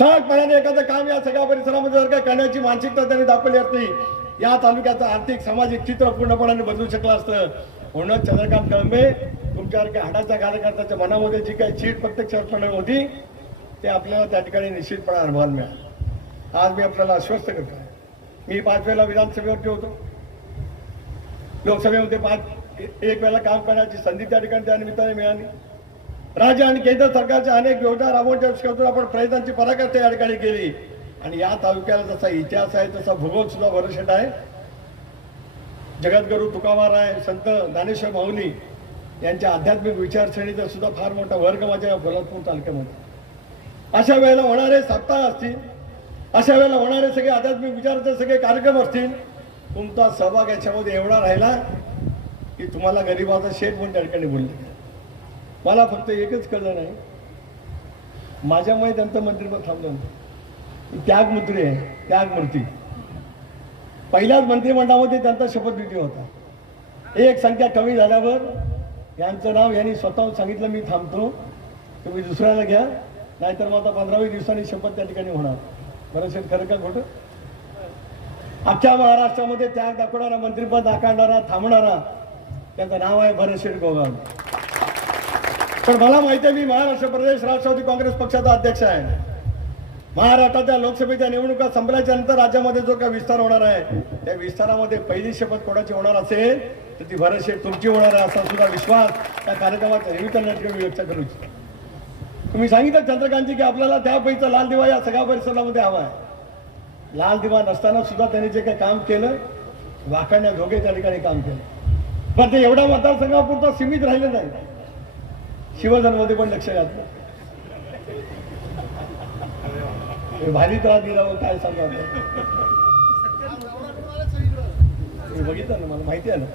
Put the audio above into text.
ठाकपणाने एखादं काम या सगळ्या परिसरामध्ये जर काय करण्याची मानसिकता त्यांनी दाखवली असती या तालुक्याचं आर्थिक सामाजिक चित्र पूर्णपणाने बदलू शकलं असतं. म्हणून चंद्रकांत कळंबे तुमच्यासारख्या हाडाच्या कार्यकर्त्याच्या मनामध्ये जी काही चीट प्रत्यक्षपणे होती ते आपल्याला त्या ठिकाणी निश्चितपणे अनुभवायला मिळालं. आज मी आपल्याला आश्वस्त करतो. मी पाच वेळेला विधानसभेवरती होतो लोकसभेमध्ये पाच एक वेळेला काम करण्याची संधी त्या ठिकाणी त्या निमित्ताने मिळाली. राज्य आणि केंद्र सरकारच्या अनेक योजना राबवण्याच्या आपण प्रयत्नांची पराकाष्ठा या ठिकाणी केली. आणि या तालुक्याला जसा इतिहास आहे तसा भूगोल सुद्धा भरशेट आहे. जगद्गुरु तुकामार आहे संत ज्ञानेश्वर माऊली यांच्या आध्यात्मिक विचारसरणीचा सुद्धा फार मोठा वर्ग माझ्या या पोलादपूर तालुक्यामध्ये. अशा वेळेला होणारे सप्ताह असतील अशा वेळेला होणारे सगळे आध्यात्मिक विचाराचे सगळे कार्यक्रम असतील तुमचा सहभाग याच्यामध्ये एवढा राहिला की तुम्हाला गरीबाचा शेत म्हणून त्या ठिकाणी बोलले. मला फक्त एकच कळलं नाही. माझ्यामुळे त्यांचं मंत्रिपद थांबलं नाही त्यागमूर्ती आहे त्यागमूर्ती. पहिल्याच मंत्रिमंडळामध्ये त्यांचा शपथविधी होता. एक संख्या कमी झाल्यावर यांचं नाव यांनी स्वतःहून सांगितलं मी थांबतो. तुम्ही दुसऱ्याला घ्या. नाहीतर मग आता पंधरावी दिवसांनी शपथ त्या ठिकाणी होणार. बरं खरं का खोटं? अख्ख्या महाराष्ट्रामध्ये त्याग दाखवणारा मंत्रिपद नाकारणारा थांबणारा त्याचं नाव आहे भरतशेठ गोगाव पण मला माहिती आहे मी महाराष्ट्र प्रदेश राष्ट्रवादी काँग्रेस पक्षाचा अध्यक्ष आहे. महाराष्ट्राच्या लोकसभेच्या निवडणुका संपल्याच्या नंतर राज्यामध्ये जो काही विस्तार होणार आहे त्या विस्तारामध्ये पहिली शपथ कोणाची होणार असेल तर ती बरेचसे तुमची होणार आहे असा सुद्धा विश्वास त्या कार्यक्रमाच्या निमित्ताने मी व्यक्त करू इच्छितो. तुम्ही सांगितलं चंद्रकांतजी की आपल्याला त्या पैसा लाल दिवा या सगळ्या परिसरामध्ये हवा आहे. लाल दिवा नसताना सुद्धा त्यांनी जे काही काम केलं वाखाणण्या झोगे त्या ठिकाणी काम केलं. पण ते एवढ्या मतदारसंघापुरतं सीमित राहिलं नाही. शिवजनमध्ये पण लक्ष घातलं भारी त्रास दिला मग काय सांगा मी बघितलं ना मला माहिती आहे ना.